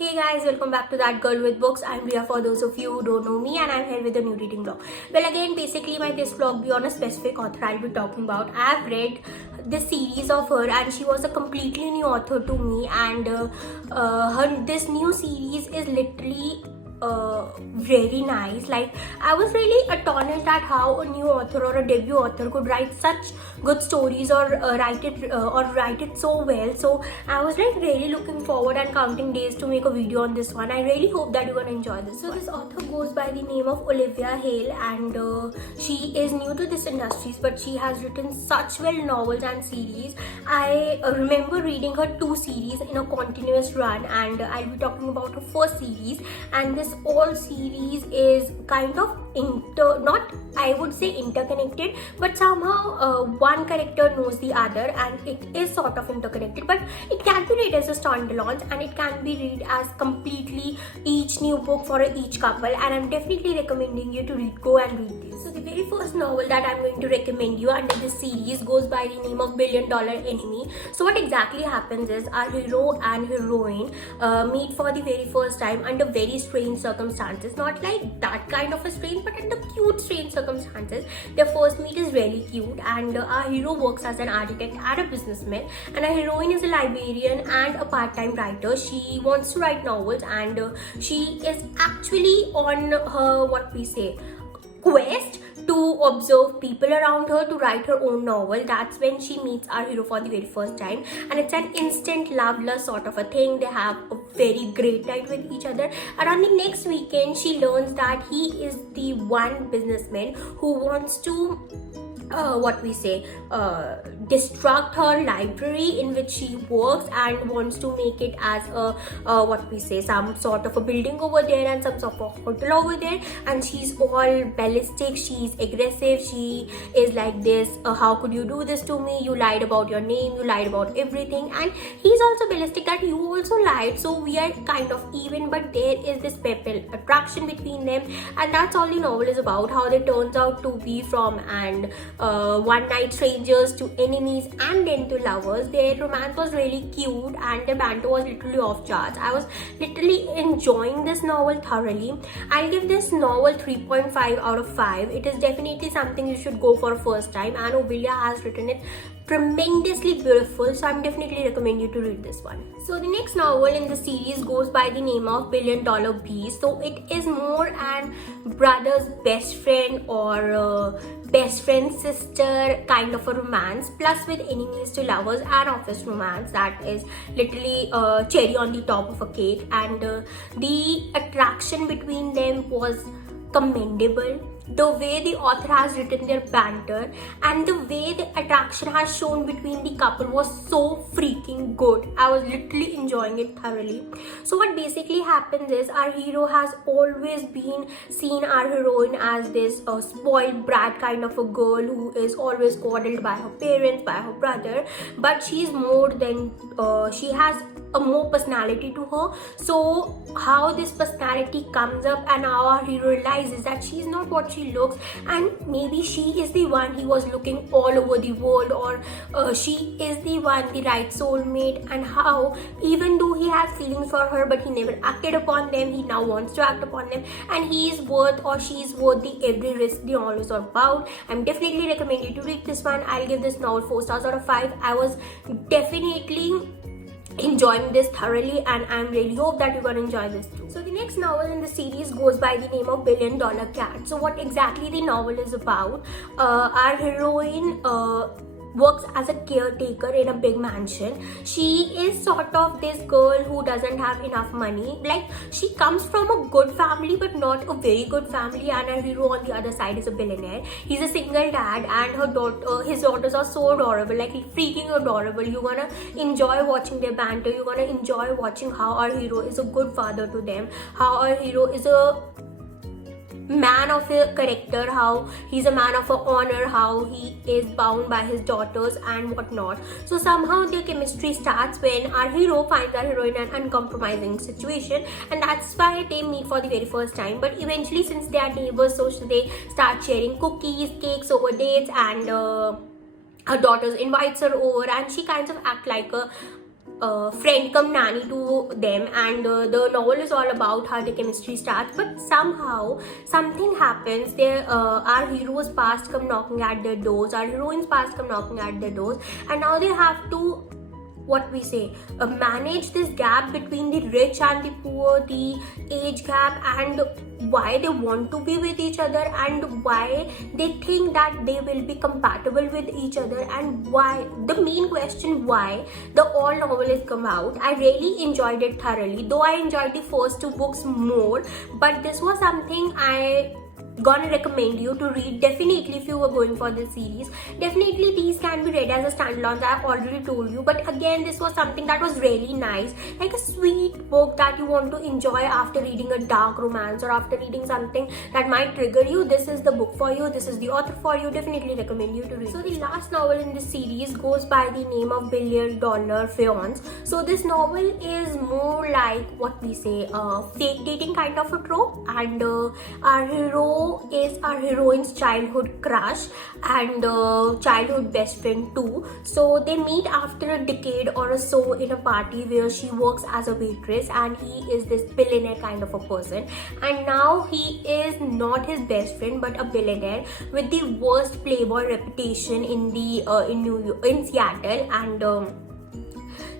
Hey guys, welcome back to That Girl with Books. I'm Ria for those of you who don't know me, and I'm here with a new reading vlog. Well, again, basically this vlog be on a specific author I'll be talking about. I've read the series of her and she was a completely new author to me, and this new series is literally very nice. Like, I was really astonished at how a new author or a debut author could write such good stories or write it so well. So I was like really looking forward and counting days to make a video on this one. I really hope that you're gonna enjoy this. So this author goes by the name of Olivia Hayle, and she is new to this industry, but she has written such well novels and series. I remember reading her 2 series in a continuous run, and I'll be talking about her first series. And this all series is kind of not I would say interconnected, but somehow one character knows the other, and it is sort of interconnected, but it can be read as a standalone, and it can be read as completely each new book for each couple. And I'm definitely recommending you to go and read this. So the very first novel that I'm going to recommend you under this series goes by the name of $1 Billion Enemy. So what exactly happens is our hero and heroine meet for the very first time under very strange circumstances. Not like that kind of a strange, but under cute strange circumstances. Their first meet is really cute, and our hero works as an architect and a businessman, and our heroine is a librarian and a part-time writer. She wants to write novels, and she is actually on her quest to observe people around her to write her own novel. That's when she meets our hero for the very first time, and it's an instant love sort of a thing. They have a very great night with each other, and on the next weekend she learns that he is the one businessman who wants to destruct her library in which she works, and wants to make it as a some sort of a building over there and some sort of hotel over there. And she's all ballistic, she's aggressive, she is like this, how could you do this to me, you lied about your name, you lied about everything. And he's also ballistic that you also lied, so we are kind of even, but there is this special attraction between them. And that's all the novel is about, how they turns out to be from and one night strangers to enemies and then to lovers. Their romance was really cute, and their banter was literally off charts. I was literally enjoying this novel thoroughly. I'll give this novel 3.5 out of 5. It is definitely something you should go for a first time, and Olivia has written it tremendously beautiful, so I'm definitely recommend you to read this one. So the next novel in the series goes by the name of $1 Billion Beast. So it is more an brother's best friend or best friend sister kind of a romance, plus with enemies to lovers and office romance. That is literally cherry on the top of a cake, and the attraction between them was commendable. The way the author has written their banter and the way the attraction has shown between the couple was so freaking good. I was literally enjoying it thoroughly. So what basically happens is our hero has always been seen our heroine as this spoiled brat kind of a girl who is always coddled by her parents, by her brother, but she's more than she has a more personality to her. So how this personality comes up, and how our hero realizes that she's not what she looks, and maybe she is the one he was looking all over the world, or she is the one, the right soulmate. And how even though he has feelings for her but he never acted upon them, he now wants to act upon them, and he is worth or she is worth the every risk the always are about. I'm definitely recommending you to read this one. I'll give this novel 4 stars out of 5. I was definitely enjoying this thoroughly, and I'm really hope that you're gonna enjoy this too. So the next novel in the series goes by the name of $1 Billion Cat. So what exactly the novel is about, our heroine works as a caretaker in a big mansion. She is sort of this girl who doesn't have enough money. Like, she comes from a good family but not a very good family, and her hero on the other side is a billionaire. He's a single dad, and his daughters are so adorable, like freaking adorable. You're gonna enjoy watching their banter. You're gonna enjoy watching how our hero is a good father to them, how our hero is a man of a character, how he's a man of a honor, how he is bound by his daughters and whatnot. So somehow their chemistry starts when our hero finds our heroine in an uncompromising situation, and that's why they meet for the very first time. But eventually, since they are neighbors, so they start sharing cookies, cakes over dates, and her daughters invites her over, and she kind of act like a friend come nanny to them, and the novel is all about how the chemistry starts. But somehow something happens. Our heroes past come knocking at their doors, our heroines past come knocking at their doors, and now they have to manage this gap between the rich and the poor, the age gap, and why they want to be with each other, and why they think that they will be compatible with each other, and why the main question, why the all novel is come out. I really enjoyed it thoroughly, though I enjoyed the first two books more, but this was something I gonna recommend you to read. Definitely, if you were going for this series, definitely these can be read as a standalone. I've already told you, but again, this was something that was really nice, like a sweet book that you want to enjoy after reading a dark romance or after reading something that might trigger you. This is the book for you, this is the author for you. Definitely recommend you to read. So the last novel in this series goes by the name of $1 billion FIANCE. So this novel is more like fake dating kind of a trope, and our hero is our heroine's childhood crush and childhood best friend too. So they meet after a decade or so in a party where she works as a waitress, and he is this billionaire kind of a person, and now he is not his best friend but a billionaire with the worst playboy reputation in Seattle, and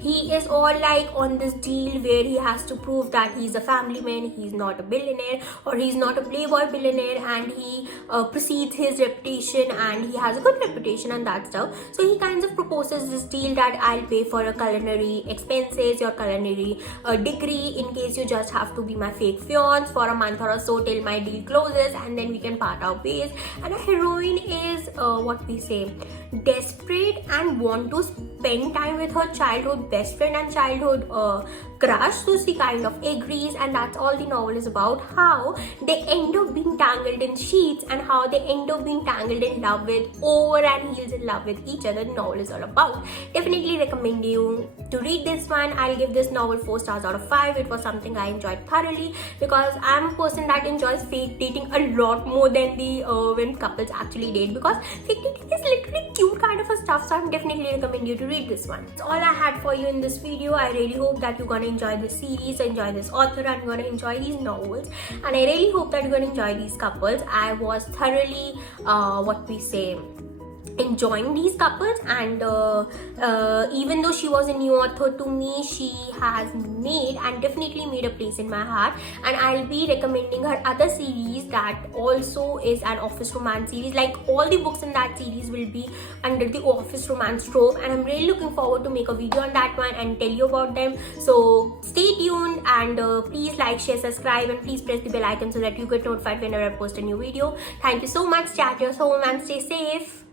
he is all like on this deal where he has to prove that he's a family man, he's not a billionaire, or he's not a playboy billionaire, and he precedes his reputation, and he has a good reputation and that stuff. So he kind of proposes this deal that I'll pay for your culinary expenses, your culinary degree, in case you just have to be my fake fiance for a month or so till my deal closes, and then we can part our ways. And a heroine is desperate and want to spend time with her childhood best friend and childhood crush. So she kind of agrees, and that's all the novel is about, how they end up being tangled in sheets and how they end up being tangled in love with, over and heels in love with each other. The novel is all about. Definitely recommend you to read this one. I'll give this novel 4 stars out of 5. It was something I enjoyed thoroughly, because I'm a person that enjoys fake dating a lot more than the when couples actually date, because fake dating is literally cute kind of a stuff. So I'm definitely recommend you to read this one. That's all I had for you in this video. I really hope that you're gonna enjoy this series, enjoy this author, and you're gonna enjoy these novels, and I really hope that you're gonna enjoy these couples. I was thoroughly enjoying these couples, and even though she was a new author to me, she has made and definitely made a place in my heart, and I'll be recommending her other series that also is an office romance series. Like, all the books in that series will be under the office romance trope, and I'm really looking forward to make a video on that one and tell you about them. So stay tuned, and please like, share, subscribe, and please press the bell icon so that you get notified whenever I post a new video. Thank you so much. Chat your home and stay safe.